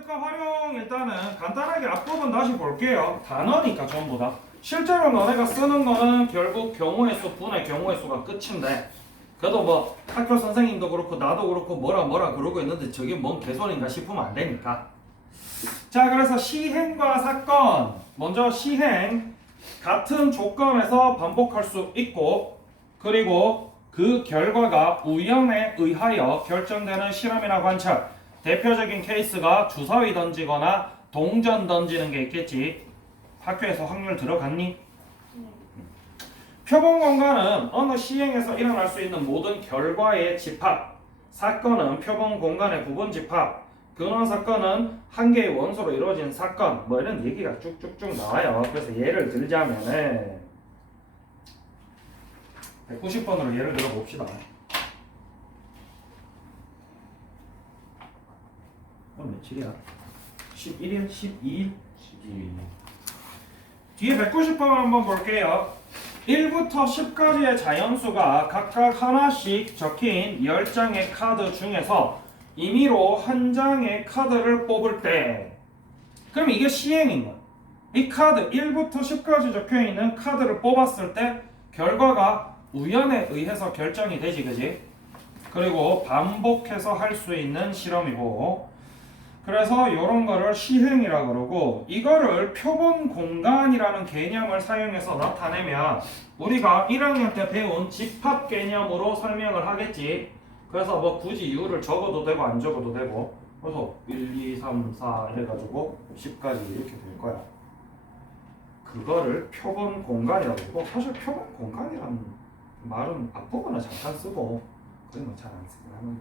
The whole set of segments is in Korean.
역학습관 활용 일단은 간단하게 앞부분 다시 볼게요. 단어니까 전부 다. 실제로 너네가 쓰는 거는 결국 경우의 수, 분의 경우의 수가 끝인데 그래도 뭐 학교 선생님도 그렇고 나도 그렇고 뭐라 그러고 있는데 저게 뭔 개소리인가 싶으면 안 되니까. 자, 그래서 시행과 사건. 먼저 시행. 같은 조건에서 반복할 수 있고 그리고 그 결과가 우연에 의하여 결정되는 실험이나 관찰. 대표적인 케이스가 주사위 던지거나 동전 던지는 게 있겠지. 학교에서 확률 들어갔니? 표본 공간은 어느 시행에서 일어날 수 있는 모든 결과의 집합. 사건은 표본 공간의 부분 집합. 근원 사건은 한 개의 원소로 이루어진 사건. 뭐 이런 얘기가 쭉쭉쭉 나와요. 그래서 예를 들자면은 190번으로 예를 들어 봅시다. 오늘 며칠이야? 11일? 12일? 12일. 뒤에 190번 한번 볼게요. 1부터 10까지의 자연수가 각각 하나씩 적힌 10장의 카드 중에서 임의로 한 장의 카드를 뽑을 때 그럼 이게 시행인 거야. 이 카드 1부터 10까지 적혀있는 카드를 뽑았을 때 결과가 우연에 의해서 결정이 되지, 그지? 그리고 반복해서 할 수 있는 실험이고 그래서 이런 거를 시행이라 그러고 이거를 표본 공간이라는 개념을 사용해서 나타내면 우리가 1학년 때 배운 집합 개념으로 설명을 하겠지. 그래서 뭐 굳이 이유를 적어도 되고 안 적어도 되고 그래서 1, 2, 3, 4 해가지고 10까지 이렇게 될 거야. 그거를 표본 공간이라고 그러고 사실 표본 공간이라는 말은 앞부분에 잠깐 쓰고 그런 건 잘 안 쓰긴 하는.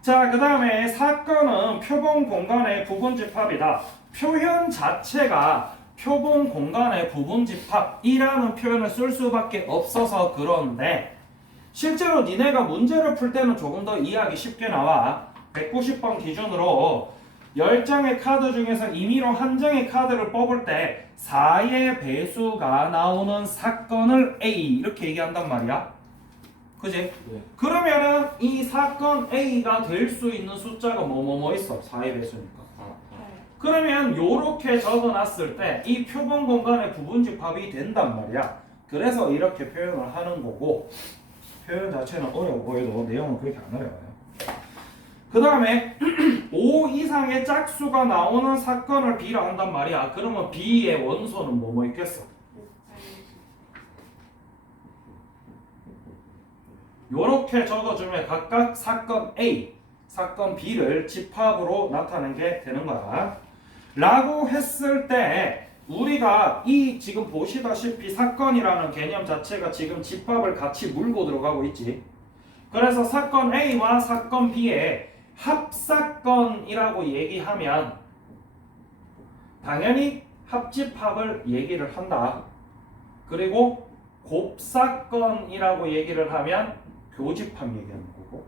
자, 그 다음에 사건은 표본 공간의 부분 집합이다. 표현 자체가 표본 공간의 부분 집합이라는 표현을 쓸 수밖에 없어서 그런데 실제로 니네가 문제를 풀 때는 조금 더 이해하기 쉽게 나와. 190번 기준으로 10장의 카드 중에서 임의로 한 장의 카드를 뽑을 때 4의 배수가 나오는 사건을 A 이렇게 얘기한단 말이야. 그지? 네. 그러면은 이 사건 A가 될 수 있는 숫자가 뭐 있어? 4의 배수니까. 그러면 요렇게 적어놨을 때 이 표본 공간의 부분 집합이 된단 말이야. 그래서 이렇게 표현을 하는 거고 표현 자체는 어려워 보여도 내용은 그렇게 안 어려워요. 그 다음에 5 이상의 짝수가 나오는 사건을 B라 한단 말이야. 그러면 B의 원소는 뭐 있겠어? 요렇게 적어주면 각각 사건 A, 사건 B를 집합으로 나타내는 게 되는 거야. 라고 했을 때 우리가 이 지금 보시다시피 사건이라는 개념 자체가 지금 집합을 같이 물고 들어가고 있지. 그래서 사건 A와 사건 B의 합사건이라고 얘기하면 당연히 합집합을 얘기를 한다. 그리고 곱사건이라고 얘기를 하면 교집합 얘기하는 거고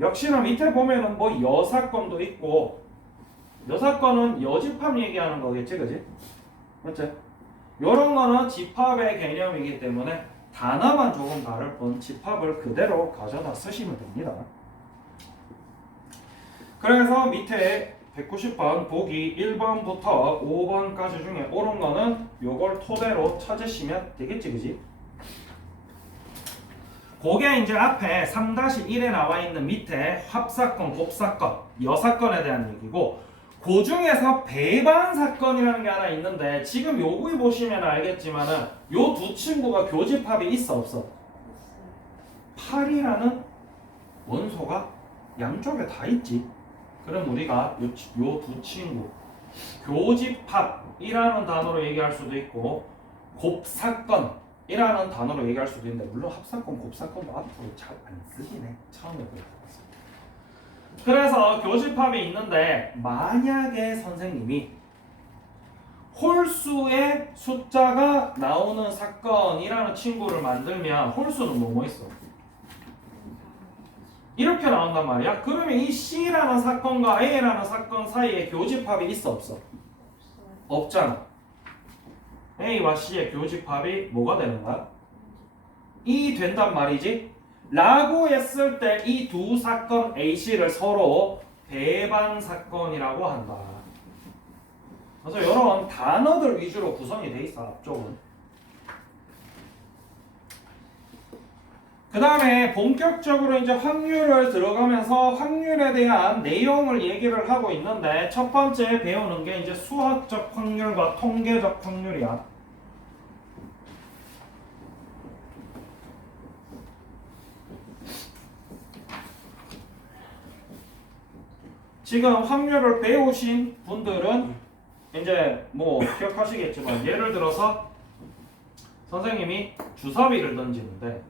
역시나 밑에 보면은 뭐 여사건도 있고 여사건은 여집합 얘기하는 거겠지, 그지? 맞지? 요런 거는 집합의 개념이기 때문에 단어만 조금 다를 뿐 집합을 그대로 가져다 쓰시면 됩니다. 그래서 밑에 190번 보기 1번부터 5번까지 중에 옳은 거는 요걸 토대로 찾으시면 되겠지, 그지? 그게 이제 앞에 3-1에 나와 있는 밑에 합사건, 곱사건, 여사건에 대한 얘기고 그 중에서 배반 사건이라는 게 하나 있는데 지금 여기 보시면 알겠지만은 요 두 친구가 교집합이 있어 없어? 8이라는 원소가 양쪽에 다 있지. 그럼 우리가 요 두 친구 교집합이라는 단어로 얘기할 수도 있고 곱사건이라는 단어로 얘기할 수도 있는데 물론 합사건, 곱사건도 앞으로 잘 안 쓰긴 해. 처음에 그랬어. 그래서 교집합이 있는데 만약에 선생님이 홀수의 숫자가 나오는 사건이라는 친구를 만들면 홀수는 뭐 있어? 이렇게 나온단 말이야. 그러면 이 C라는 사건과 A라는 사건 사이에 교집합이 있어 없어? 없잖아. A와 C의 교집합이 뭐가 되는 거야? 이 된단 말이지. 라고 했을 때 이 두 사건 A, C를 서로 배반 사건이라고 한다. 그래서 이런 단어들 위주로 구성이 돼 있어 앞쪽은. 그 다음에 본격적으로 이제 확률을 들어가면서 확률에 대한 내용을 얘기를 하고 있는데 첫 번째 배우는 게 이제 수학적 확률과 통계적 확률이야. 지금 확률을 배우신 분들은 이제 뭐 기억하시겠지만 예를 들어서 선생님이 주사위를 던지는데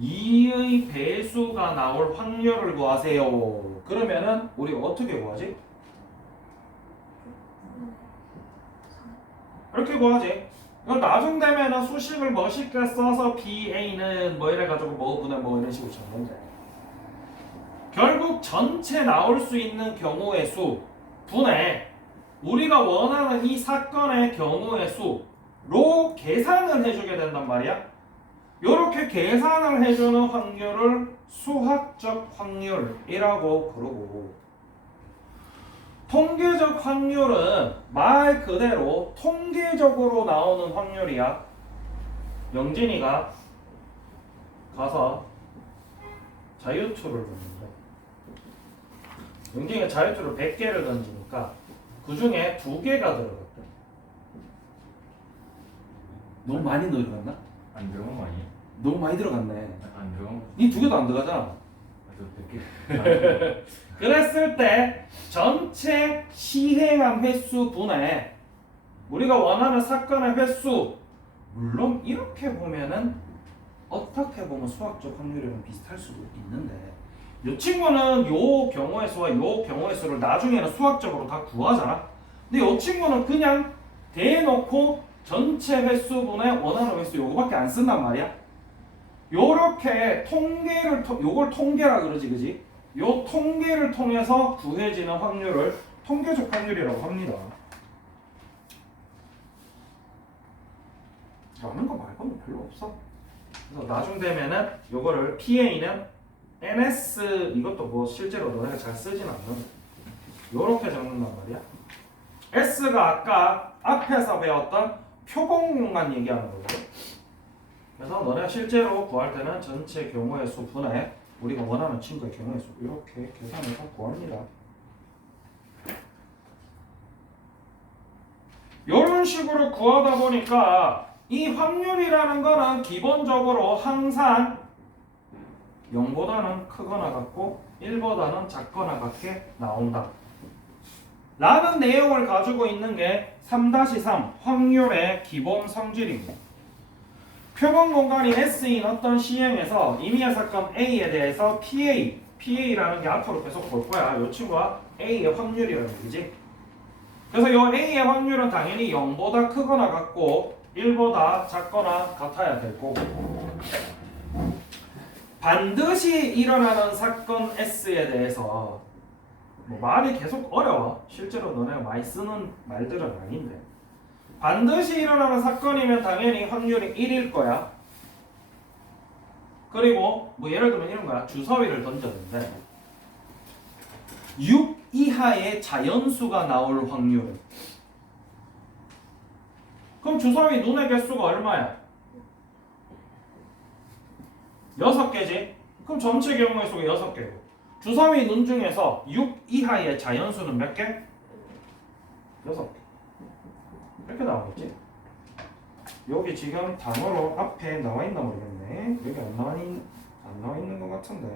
2의 배수가 나올 확률을 구하세요. 그러면은 우리가 어떻게 구하지? 이렇게 구하지. 이건 나중 되면은 수식을 멋있게 써서 BA는 뭐 이래가지고 뭐 분의 뭐 이런 식으로 적는데 결국 전체 나올 수 있는 경우의 수 분의 우리가 원하는 이 사건의 경우의 수로 계산을 해주게 된단 말이야. 이렇게 계산을 해주는 확률을 수학적 확률이라고 부르고 통계적 확률은 말 그대로 통계적으로 나오는 확률이야. 영진이가 가서 자유투를 던진대. 영진이가 자유투를 100개를 던지니까 그 중에 2개가 들어갔대. 너무 많이 들어갔나? 안 들어간 거 아니에요? 너무 많이 들어갔네. 안 들어간 거? 이 2개도 안 들어가잖아. 저 100개. 그랬을 때 전체 시행한 횟수 분의 우리가 원하는 사건의 횟수 물론 이렇게 보면은 어떻게 보면 수학적 확률이랑 비슷할 수도 있는데 이 친구는 요 경우의 수와 요 경우의 수를 나중에는 수학적으로 다 구하잖아. 근데 이 친구는 그냥 대놓고 전체 횟수분의 원하는 횟수 요거밖에 안 쓴단 말이야. 요렇게 통계를 요걸 통계라 그러지, 그지? 요 통계를 통해서 구해지는 확률을 통계적 확률이라고 합니다. 라는 거 말고는 별로 없어. 그래서 나중 되면은 요거를 PA는 NS 이것도 뭐 실제로 너네가 잘 쓰진 않는데 요렇게 적는단 말이야. S가 아까 앞에서 배웠던 표공공간 얘기하는 거거든. 그래서 너네가 실제로 구할 때는 전체 경우의 수 분의 우리가 원하는 친구의 경우의 수 이렇게 계산해서 구합니다. 이런 식으로 구하다 보니까 이 확률이라는 거는 기본적으로 항상 0보다는 크거나 같고 1보다는 작거나 같게 나온다. 라는 내용을 가지고 있는 게 3-3 확률의 기본 성질입니다. 표본 공간이 S인 어떤 시행에서 임의의 사건 A에 대해서 PA라는 게 앞으로 계속 볼 거야. 이 친구가 A의 확률이라는 얘기지. 그래서 이 A의 확률은 당연히 0보다 크거나 같고 1보다 작거나 같아야 될 거고 반드시 일어나는 사건 S에 대해서 뭐 말이 계속 어려워. 실제로 너네가 많이 쓰는 말들은 아닌데 반드시 일어나는 사건이면 당연히 확률이 1일 거야. 그리고 뭐 예를 들면 이런 거야. 주사위를 던졌는데 6 이하의 자연수가 나올 확률은 그럼 주사위 눈의 개수가 얼마야? 6개지? 그럼 전체 경우의 수가 6개고 주사위 눈 중에서 6 이하의 자연수는 몇 개? 6개. 이렇게 나오겠지? 여기 지금 단어로 앞에 나와 있나 모르겠네. 여기 안 나와 있는 것 같은데.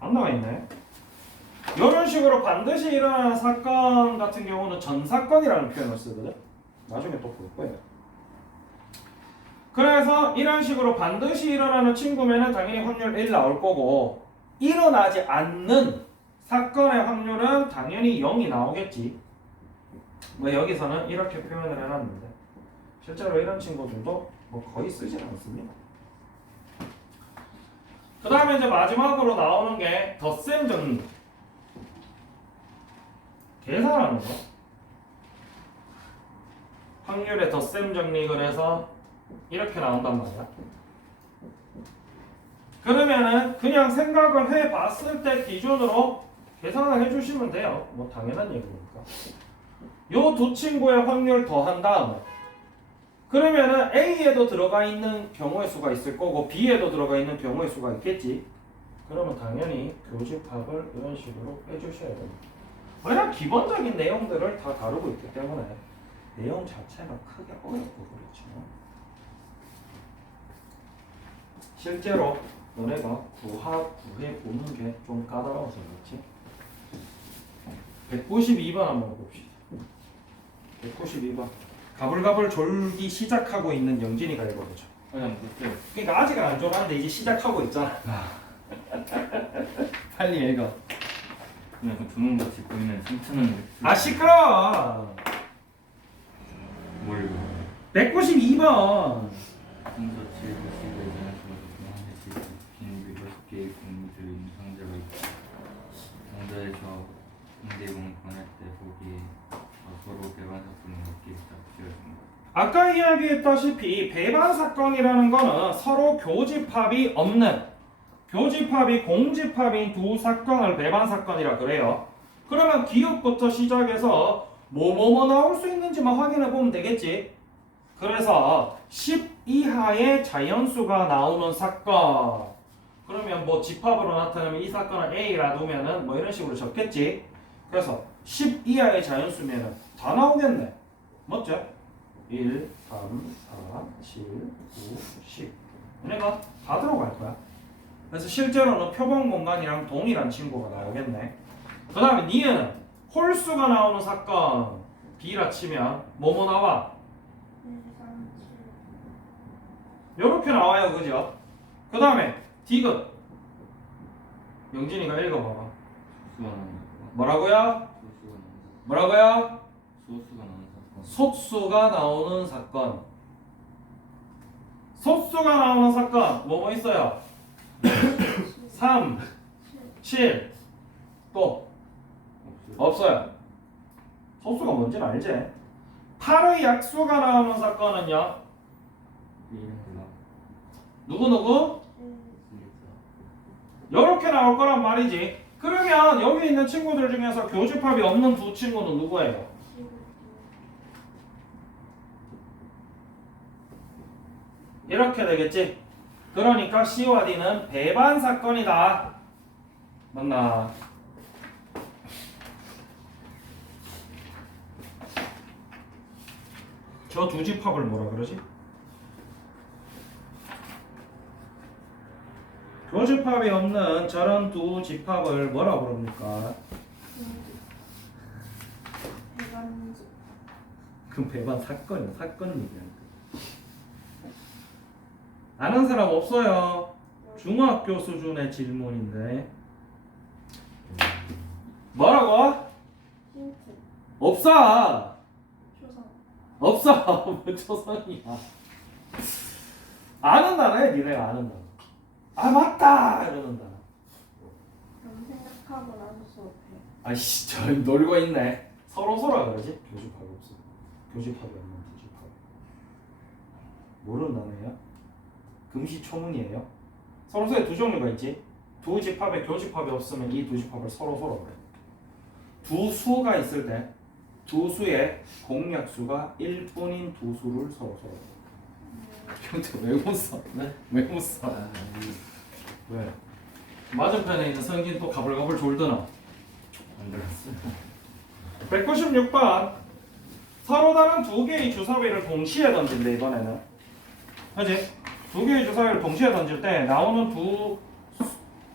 안 나와 있네. 이런 식으로 반드시 일어나는 사건 같은 경우는 전사건이라는 표현을 쓰거든. 나중에 또 볼 거예요. 그래서 이런 식으로 반드시 일어나는 친구면은 당연히 확률 1 나올 거고 일어나지 않는 사건의 확률은 당연히 0이 나오겠지. 뭐 여기서는 이렇게 표현을 해놨는데 실제로 이런 친구들도 뭐 거의 쓰진 않습니다. 그 다음에 이제 마지막으로 나오는 게 덧셈 정리. 계산하는 거. 확률의 덧셈 정리 그래서 이렇게 나온단 말이야. 그러면은 그냥 생각을 해봤을 때 기준으로 계산을 해주시면 돼요. 뭐 당연한 얘기니까. 요 두 친구의 확률 더한 다음에 그러면은 A에도 들어가 있는 경우의 수가 있을 거고 B에도 들어가 있는 경우의 수가 있겠지. 그러면 당연히 교집합을 이런 식으로 빼주셔야 됩니다. 왜냐면 기본적인 내용들을 다 다루고 있기 때문에 내용 자체가 크게 어렵고 그렇죠. 실제로 너네가 구해 보는 게 좀 까다로워서 그렇지. 192번 한번 봅시다. 192번. 가불가불 졸기 시작하고 있는 영진이가 읽어보죠. 그냥 못해요. 그러니까 아직은 안 졸았는데 이제 시작하고 있잖아. 빨리 읽어. 그냥 그 주문같이 보이는 틈틈은 아 시끄러워. 뭘 이거 192번. 순서 7, 10에 대한 수가 빈 6개의 공들인 상자가 있다. 상자의 조합 상대공 보낼 때 보기에 서로 배반 사건을 먹기 시작되었습니다. 아까 이야기했다시피 배반 사건이라는 거는 서로 교집합이 없는 교집합이 공집합인 두 사건을 배반 사건이라 그래요. 그러면 기억부터 시작해서 뭐뭐뭐 나올 수 있는지만 확인해 보면 되겠지. 그래서 10 이하의 자연수가 나오는 사건. 그러면 뭐 집합으로 나타나면 이 사건을 A라 두면은 뭐 이런 식으로 적겠지. 그래서 10 이하의 자연수면은 다 나오겠네. 맞죠? 1, 3, 4, 7, 9, 10. 얘네가 다 들어갈 거야. 그래서 실제로는 표본 공간이랑 동일한 친구가 나오겠네. 그 다음에 니에는 홀수가 나오는 사건 B라 치면 뭐뭐 나와? 요렇게 나와요. 그죠? 그 다음에 디귿 영진이가 읽어봐봐. 소수가 나오는 뭐라고요? 소수가 뭐라고요? 소수가 나오는 사건. 소수가 나오는 사건 뭐뭐 있어요? 3, 7 또 없어요. 소수가 뭔지는 알지? 8의 약수가 나오는 사건은요? 누구누구? 이렇게 나올 거란 말이지. 그러면 여기 있는 친구들 중에서 교집합이 없는 두 친구는 누구예요? 이렇게 되겠지. 그러니까 C와 D는 배반 사건이다. 맞나? 저 두 집합을 뭐라 그러지? 교집합이 없는 저런 두 집합을 뭐라 부릅니까? 그럼 배반 사건이야. 사건 얘기하는 거. 아는 사람 없어요. 중학교 수준의 질문인데. 뭐라고? 없어. 없어. 뭐 초선이야. 아는 단어야. 니네가 아는 단어. 아 맞다 이러는 단어. 그럼 생각하고 나서 수업해. 아이씨 저 놀고 있네. 서로서로 그러지? 교집합이 없어. 교집합이 없는 교집합. 모르는 단어야? 금시초문이에요. 서로서에 두 종류가 있지. 두 집합에 교집합이 없으면 이 두 집합을 서로서로 그래. 두 수가 있을 때 두 수의 공약수가 1뿐인 두 수를 서로서로 그래. 형태 왜 못 써? 네? 왜 못 써? 왜? 맞은편에 있는 성긴 또 가불가불 졸드나? 안 들었어요. 196번 서로 다른 두 개의 주사위를 동시에 던진대 이번에는. 그지? 두 개의 주사위를 동시에 던질 때 나오는 두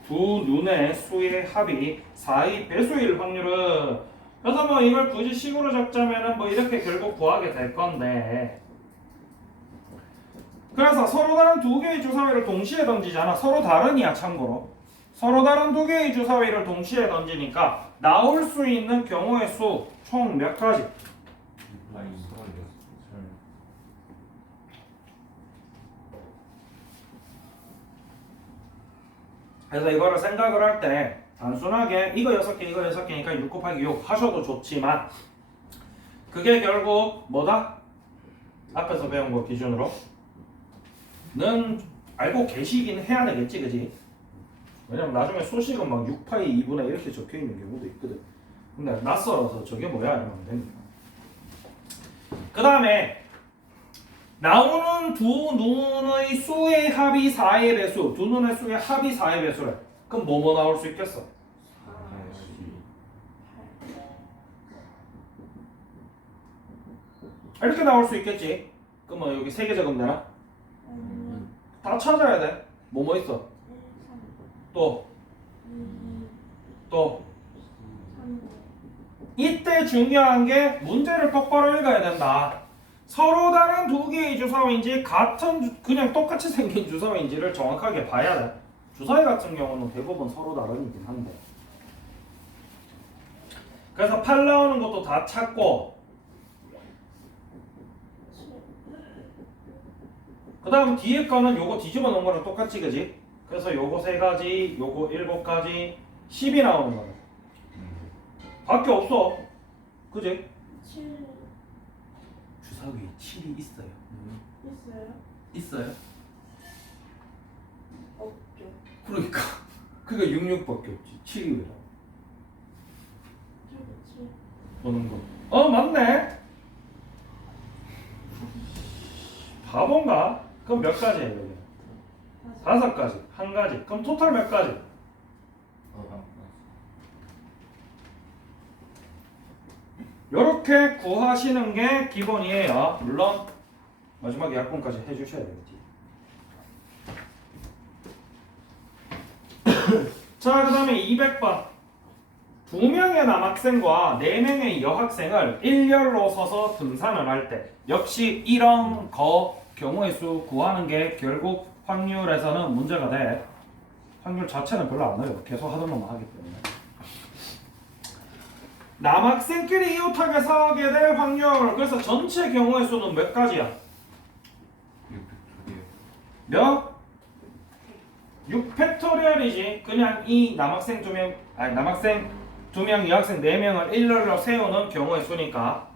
눈의 수의 합이 4의 배수일 확률은, 그래서 뭐 이걸 굳이 식으로 적자면은 뭐 이렇게 결국 구하게 될 건데, 그래서 서로 다른 두 개의 주사위를 동시에 던지잖아. 서로 다른이야. 참고로 서로 다른 두 개의 주사위를 동시에 던지니까 나올 수 있는 경우의 수 총 몇 가지? 아니 그래서 이거를 생각을 할 때 단순하게 이거 6개 이거 6개니까 6 곱하기 6 하셔도 좋지만, 그게 결국 뭐다? 앞에서 배운 거 기준으로 는 알고 계시긴 해야 되겠지, 그지? 왜냐면 나중에 소식은 막 6파이 2분의 이렇게 적혀 있는 경우도 있거든. 근데 낯설어서 저게 뭐야 이러면 됩니다. 그 다음에 나오는 두 눈의 수의 합이 4의 배수, 두 눈의 수의 합이 4의 배수래. 그럼 뭐뭐 나올 수 있겠어? 이렇게 나올 수 있겠지. 그러면 여기 3개 적으면 되나? 다 찾아야 돼. 뭐뭐 있어? 또 이때 중요한 게 문제를 똑바로 읽어야 된다. 서로 다른 두 개의 주사위인지 같은 그냥 똑같이 생긴 주사위인지를 정확하게 봐야 돼. 주사위 같은 경우는 대부분 서로 다르긴 한데. 그래서 8 나오는 것도 다 찾고 그 다음 뒤에 거는 요거 뒤집어 놓은 거랑 똑같지, 그지? 그래서 요거 3가지, 요거 7가지, 10이 나오는 거네. 밖에 없어. 그지? 7 주사위에 7이 있어요. 있어요? 있어요? 없죠. 그러니까 66밖에 없지. 7이 왜 나와? 저기 7 보는 거. 맞네. 바본가? 그럼 몇 가지예요, 여기? 5가지. 1가지. 그럼 토탈 몇 가지? 요렇게 구하시는 게 기본이에요. 물론 마지막에 약분까지 해주셔야 되겠지. 자, 그 다음에 200번. 2명의 남학생과 4명의 여학생을 일렬로 서서 등산을 할 때 역시 이런 경우의 수 구하는 게 결국 확률에서는 문제가 돼. 확률 자체는 별로 안 어려워. 계속 하던 것만 하기 때문에. 남학생끼리 이웃하게 서게 될 확률. 그래서 전체 경우의 수는 몇 가지야? 몇? 6팩토리얼이지. 그냥 이 남학생 2명, 남학생 2명, 여학생 4명을 일렬로 세우는 경우의 수니까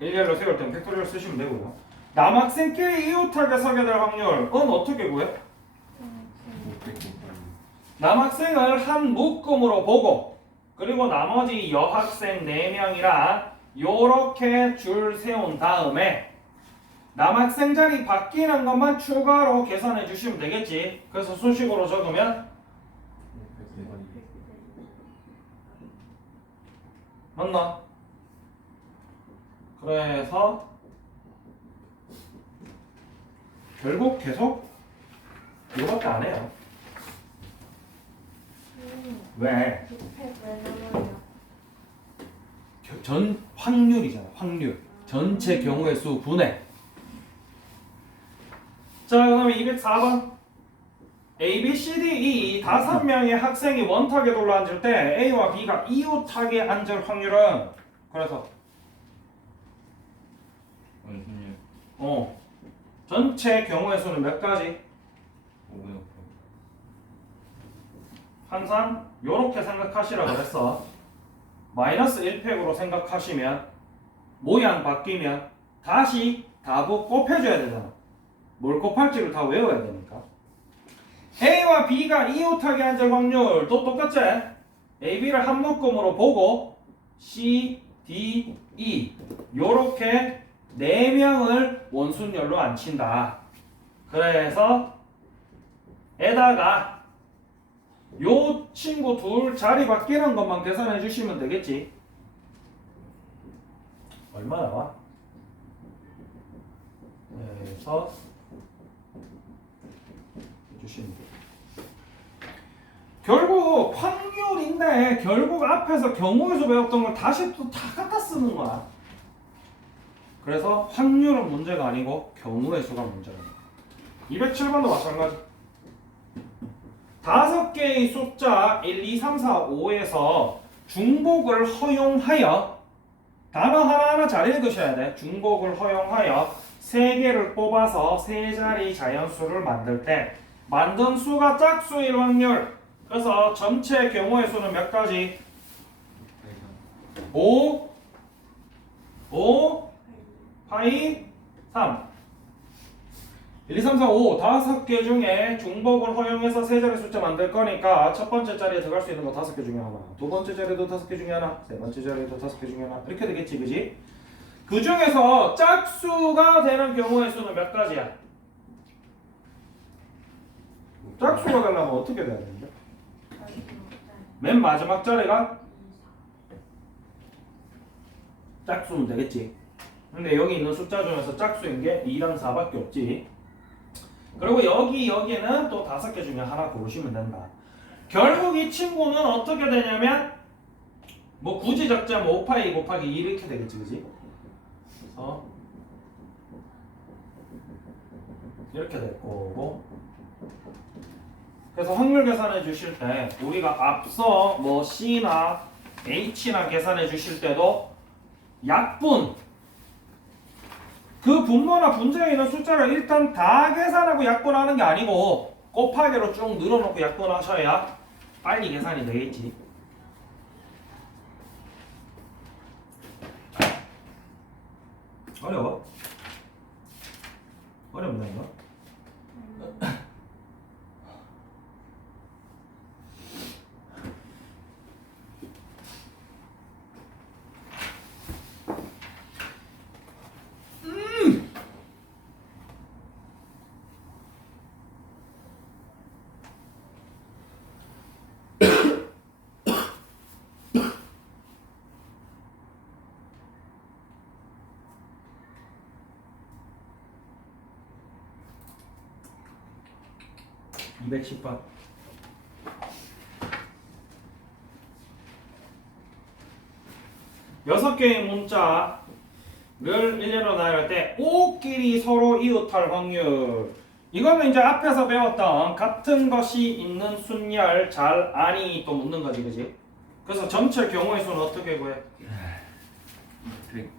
일렬로 세울 땐 팩토리얼 쓰시면 되고요. 남학생끼리 이웃하게 서게 될 확률은 어떻게 구해? 남학생을 한 묶음으로 보고 그리고 나머지 여학생 4명이랑 요렇게 줄 세운 다음에 남학생 자리 바뀌는 것만 추가로 계산해 주시면 되겠지. 그래서 수식으로 적으면 맞나? 그래서 결국 계속 이거밖에 안 해요. 왜? 6팩 왜 나와요? 전 확률이잖아. 확률. 전체 경우의 수 분해. 자, 그 다음에 204번. A, B, C, D, E 5명의 학생이 원탁에 둘러앉을 때 A와 B가 이웃하게 앉을 확률은 그래서 전체 경우의 수는 몇 가지? 항상 요렇게 생각하시라 그랬어. 마이너스 1팩으로 생각하시면 모양 바뀌면 다시 답을 곱해줘야 되잖아. 뭘 곱할지를 다 외워야 되니까. A와 B가 이웃하게 앉을 확률도 똑같지? A, B를 한 묶음으로 보고 C, D, E 요렇게 4명을 원순열로 앉힌다. 그래서 에다가 요 친구 둘 자리 바뀌는 것만 계산해 주시면 되겠지. 얼마 나와? 그래서 해주시면 돼요. 결국 확률인데 결국 앞에서 경우의 수 배웠던 걸 다시 또 다 갖다 쓰는 거야. 그래서 확률은 문제가 아니고 경우의 수가 문제가 있는 거야. 207번도 마찬가지. 5개의 숫자 1, 2, 3, 4, 5에서 중복을 허용하여 단어 하나하나 잘 읽으셔야 돼. 중복을 허용하여 3개를 뽑아서 3자리 자연수를 만들 때 만든 수가 짝수일 확률. 그래서 전체 경우의 수는 몇 가지? 5, 파이, 3. 1, 2, 3, 4, 5 5개 중에 중복을 허용해서 세 자리 숫자 만들 거니까 첫 번째 자리에 들어갈 수 있는 거 5개 중에 하나, 두 번째 자리에도 5개 중에 하나, 세 번째 자리에도 5개 중에 하나 이렇게 되겠지, 그지? 그 중에서 짝수가 되는 경우의 수는 몇 가지야? 짝수가 되려면 어떻게 돼야 되는데? 맨 마지막 자리가 짝수면 되겠지. 근데 여기 있는 숫자 중에서 짝수인 게 2랑 4밖에 없지. 그리고 여기는 또 5개 중에 하나 고르시면 된다. 결국 이 친구는 어떻게 되냐면 뭐 굳이 적자면 5파이 곱하기 2 이렇게 되겠지, 그지? 그래서 이렇게 될 거고. 그래서 확률 계산해 주실 때 우리가 앞서 뭐 C나 H나 계산해 주실 때도 약분 그 분모나 분자에 있는 숫자를 일단 다 계산하고 약분하는 게 아니고 곱하기로 쭉 늘어놓고 약분하셔야 빨리 계산이 되겠지. 어려워? 어렵나 이거? 음. 210번. 여섯 개의 문자를 일렬로 나열할 때 5끼리 서로 이웃할 확률. 이거는 이제 앞에서 배웠던 같은 것이 있는 순열 잘 아니 또 묻는 거지, 그지? 그래서 전체 경우의 수는 어떻게 구해? 200.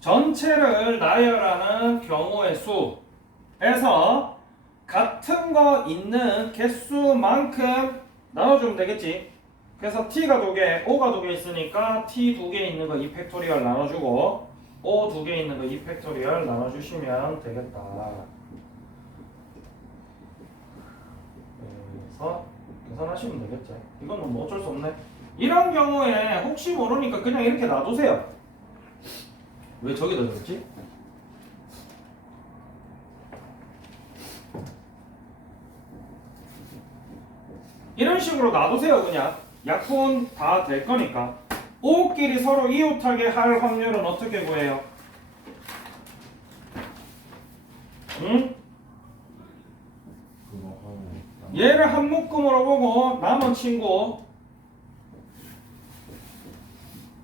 전체를 나열하는 경우의 수에서 같은 거 있는 개수만큼 나눠주면 되겠지. 그래서 t가 2개, o가 2개 있으니까 t 2개 있는 거 2팩토리얼 나눠주고 o 2개 있는 거 2팩토리얼 나눠주시면 되겠다. 그래서 계산하시면 되겠지. 이건 뭐 어쩔 수 없네. 이런 경우에 혹시 모르니까 그냥 이렇게 놔두세요. 왜 저기다 적었지? 이런 식으로 놔두세요. 그냥 약분 다 될 거니까. 5끼리 서로 이웃하게 할 확률은 어떻게 구해요? 응? 얘를 한 묶음으로 보고 남은 친구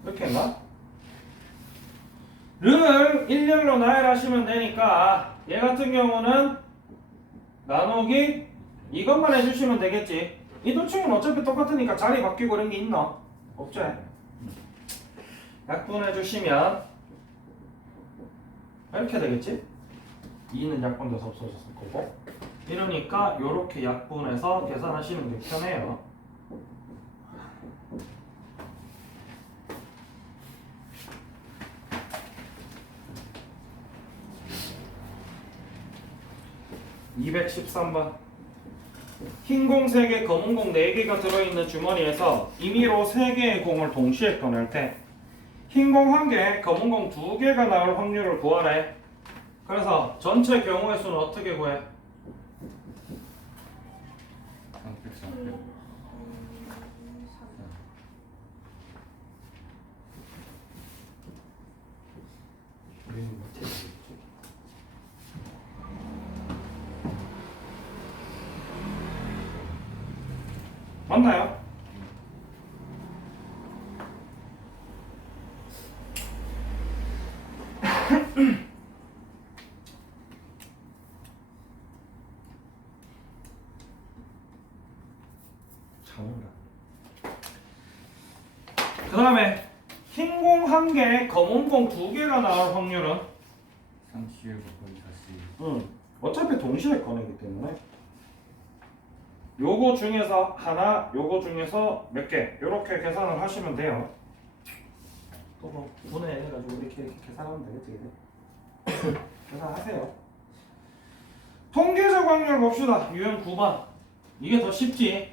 이렇게 했나? 를 일렬로 나열하시면 되니까 얘 같은 경우는 나누기 이것만 해주시면 되겠지. 이 도충은 어차피 똑같으니까 자리 바뀌고 이런 게 있나? 없지? 약분해주시면 이렇게 되겠지? 2는 약분돼서 없어졌을 거고. 이러니까 이렇게 약분해서 계산하시는 게 편해요. (213번) 흰 공 3개, 검은 공 4개가 들어있는 주머니에서 임의로 3개의 공을 동시에 꺼낼 때 흰 공 1개, 검은 공 2개가 나올 확률을 구하래. 그래서 전체 경우의 수는 어떻게 구해? 300. 맞나요? 그 다음에 흰 공 1개, 검은 공 2개가 나올 확률은 37 곱하기 40. 어차피 동시에 꺼내기 때문에 요거 중에서 하나, 요거 중에서 몇 개 요렇게 계산을 하시면 돼요. 또 뭐 분해해가지고 이렇게 계산하면 되겠지. 계산하세요. 통계적 확률 봅시다. 유형 9번. 이게 더 쉽지.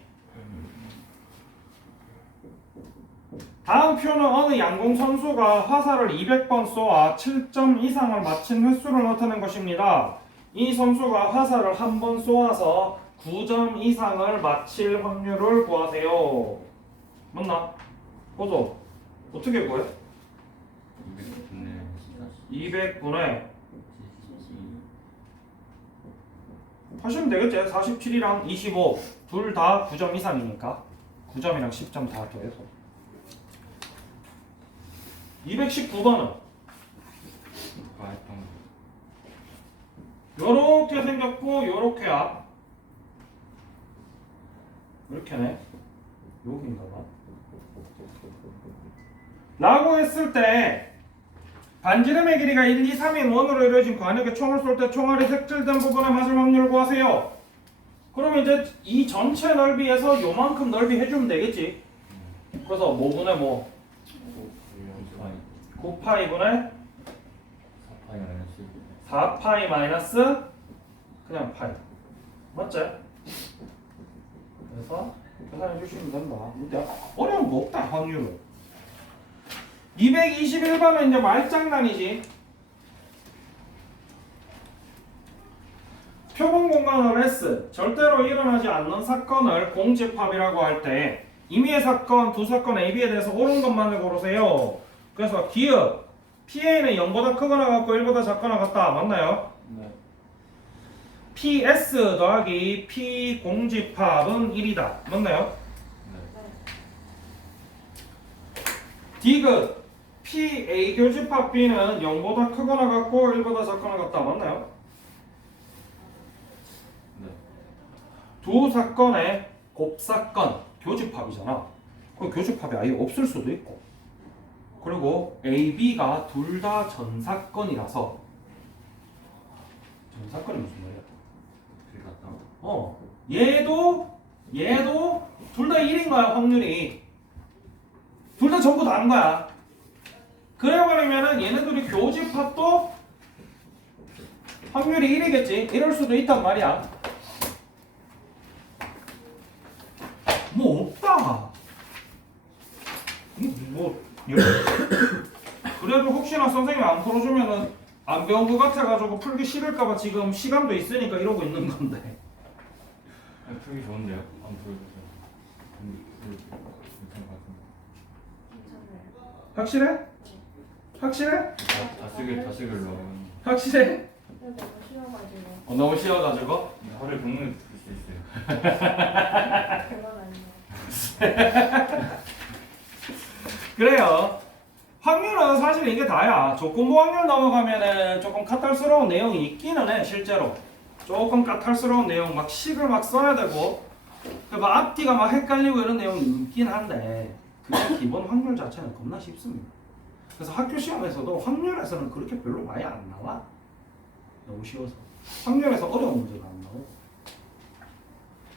다음 표는 어느 양궁 선수가 화살을 200번 쏘아 7점 이상을 맞힌 횟수를 나타낸 것입니다. 이 선수가 화살을 한 번 쏘아서 9점 이상을 맞힐 확률을 구하세요. 맞나? 보죠. 어떻게 구해? 200분의 하시면 되겠지. 47이랑 25 둘 다 9점 이상이니까 9점이랑 10점 다 더해서 219번은 요렇게 생겼고 요렇게야. 이렇게네. 여기인가봐. 라고 했을 때 반지름의 길이가 1, 2, 3인 원으로 이루어진 관역에 총을 쏠 때 총알이 색칠된 부분에 맞을 확률을 구하세요. 그러면 이제 이 전체 넓이에서 요만큼 넓이 해주면 되겠지. 그래서 뭐분의 뭐 9파이분의 4파이 마이너스 그냥 파이. 맞지? 그래서 계산해 주시면 된다. 근데 어려운 거 없다. 확률은 221번은 이제 말장난이지. 표본 공간을 S, 절대로 일어나지 않는 사건을 공집합이라고 할 때 임의의 사건, 두 사건 AB에 대해서 옳은 것만을 고르세요. 그래서 기억, PA는 0보다 크거나 같고 1보다 작거나 같다. 맞나요? 네. PS 더하기 P 공집합은 1이다. 맞나요? 디귿, PA 교집합 B는 0보다 크거나 같고 1보다 작거나 같다. 맞나요? 네. 두 사건의 곱사건 교집합이잖아. 그 교집합이 아예 없을 수도 있고. 그리고 A, B가 둘 다 전사건이라서 전사건이 무슨 말이야? 얘도 둘 다 1인 거야. 확률이 둘 다 전부 다인 거야. 그래버리면은 얘네들이 교집합도 확률이 1이겠지. 이럴 수도 있단 말이야. 뭐 없다. 뭐 그래도 혹시나 선생님이 안 풀어주면은 안 배운 것 같아가지고 풀기 싫을까봐 지금 시간도 있으니까 이러고 있는 건데. 풀기 좋은데요? 안 풀어주세요. 괜찮은 것 같은데. 확실해? 확실해? 다 쓰길 넣으면 확실해? 너무 쉬워가지고 너무 쉬워가지고? 하루에 병문에 풀수 있어요. 그건 아니에요. 그래요. 확률은 사실 이게 다야. 조건부 확률 넘어가면은 조금 까탈스러운 내용이 있기는 해. 실제로 조금 까탈스러운 내용 막 식을 막 써야 되고 막 앞뒤가 막 헷갈리고 이런 내용이 있긴 한데 그냥 기본 확률 자체는 겁나 쉽습니다. 그래서 학교 시험에서도 확률에서는 그렇게 별로 많이 안 나와. 너무 쉬워서 확률에서 어려운 문제가 안 나오고.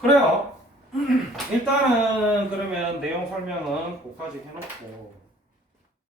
그래요. 일단은 그러면 내용 설명은 거기까지 해놓고